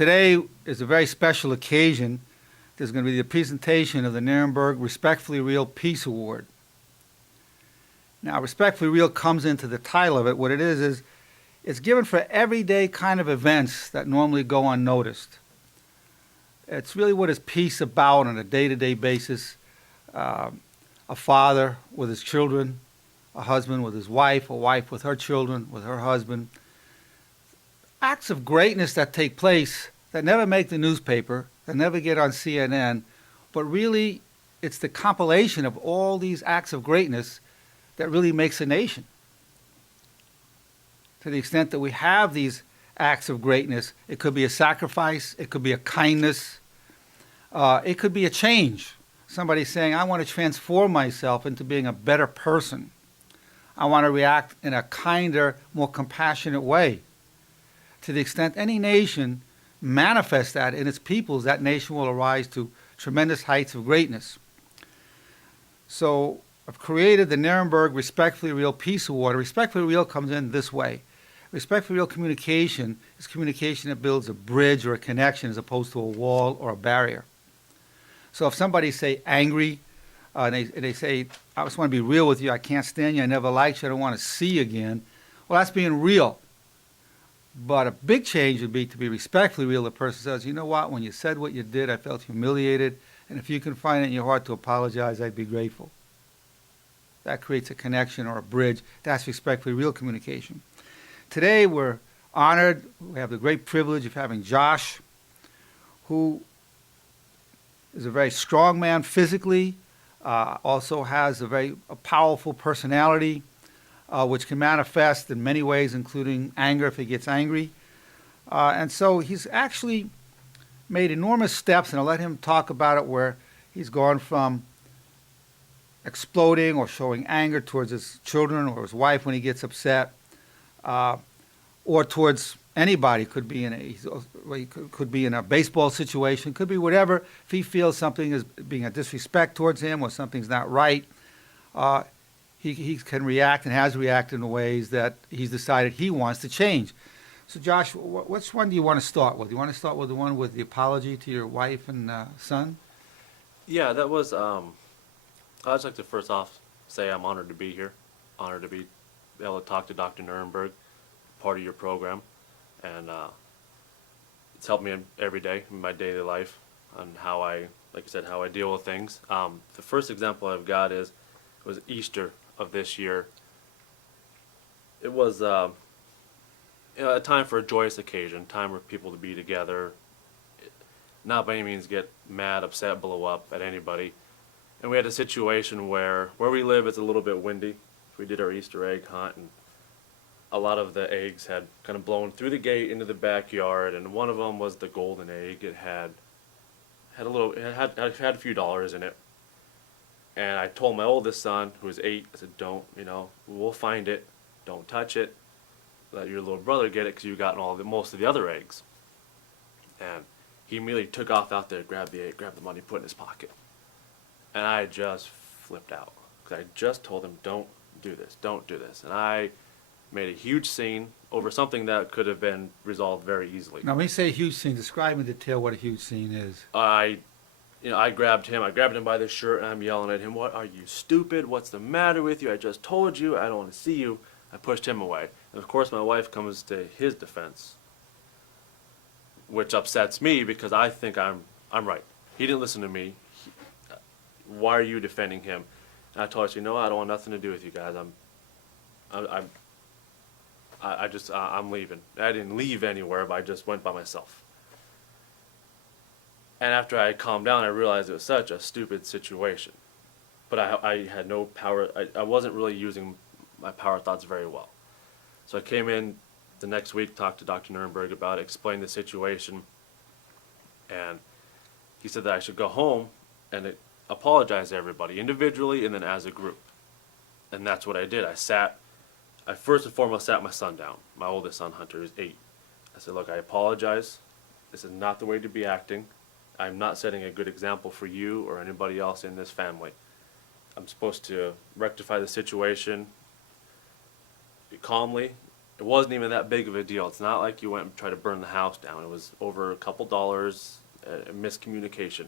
Today is a very special occasion. There's going to be the presentation of the Nerenberg Respectfully Real Peace Award. Now, Respectfully Real comes into the title of it. What it is it's given for everyday kind of events that normally go unnoticed. It's really what is peace about on a day-to-day basis. A father with his children, a husband with his wife, a wife with her children, with her husband. Acts of greatness that take place that never make the newspaper, that never get on CNN, but really it's the compilation of all these acts of greatness that really makes a nation. To the extent that we have these acts of greatness, it could be a sacrifice, it could be a kindness, it could be a change. Somebody saying, I want to transform myself into being a better person. I want to react in a kinder, more compassionate way. To the extent any nation manifests that in its peoples, that nation will arise to tremendous heights of greatness. So I've created the Nerenberg Respectfully Real Peace Award. Respectfully Real comes in this way. Respectfully Real communication is communication that builds a bridge or a connection as opposed to a wall or a barrier. So if somebody say angry, and they say, I just want to be real with you, I can't stand you, I never liked you, I don't want to see you again, well, that's being real. But a big change would be to be respectfully real. The person says, you know what, when you said what you did, I felt humiliated, and if you can find it in your heart to apologize, I'd be grateful. That creates a connection or a bridge. That's respectfully real communication. Today we're honored. We have the great privilege of having Josh, who is a very strong man physically, also has a powerful personality, which can manifest in many ways, including anger if he gets angry. And so he's actually made enormous steps, and I'll let him talk about it, where he's gone from exploding or showing anger towards his children or his wife when he gets upset, or towards anybody. Could be in a baseball situation, could be whatever. If he feels something is being a disrespect towards him or something's not right, he can react and has reacted in ways that he's decided he wants to change. So Josh, which one do you want to start with? You want to start with the one with the apology to your wife and son? Yeah, that was, I'd just like to first off say I'm honored to be here, honored to be able to talk to Dr. Nerenberg, part of your program, and it's helped me every day in my daily life on how I, like I said, how I deal with things. The first example I've got was Easter of this year. It was a time for a joyous occasion, time for people to be together, not by any means get mad, upset, blow up at anybody. And we had a situation where we live, it's a little bit windy. We did our Easter egg hunt, and a lot of the eggs had kind of blown through the gate into the backyard, and one of them was the golden egg. It had a few dollars in it. And I told my oldest son, who was 8, I said, we'll find it. Don't touch it. Let your little brother get it because you've gotten most of the other eggs. And he immediately took off out there, grabbed the egg, grabbed the money, put it in his pocket. And I just flipped out because I just told him, don't do this, don't do this. And I made a huge scene over something that could have been resolved very easily. Now, when you say huge scene, describe in detail what a huge scene is. I grabbed him by the shirt, and I'm yelling at him, what are you, stupid? What's the matter with you? I just told you, I don't want to see you. I pushed him away. And of course my wife comes to his defense, which upsets me because I think I'm right. He didn't listen to me. Why are you defending him? And I told her, I don't want nothing to do with you guys. I'm leaving. I didn't leave anywhere, but I just went by myself. And after I calmed down, I realized it was such a stupid situation. But I had no power. I wasn't really using my power thoughts very well. So I came in the next week, talked to Dr. Nerenberg about it, explained the situation. And he said that I should go home and apologize to everybody, individually and then as a group. And that's what I did. I first and foremost sat my son down, my oldest son, Hunter, who's 8. I said, look, I apologize. This is not the way to be acting. I'm not setting a good example for you or anybody else in this family. I'm supposed to rectify the situation calmly it wasn't even that big of a deal. It's not like you went and tried to burn the house down. It was over a couple dollars, miscommunication.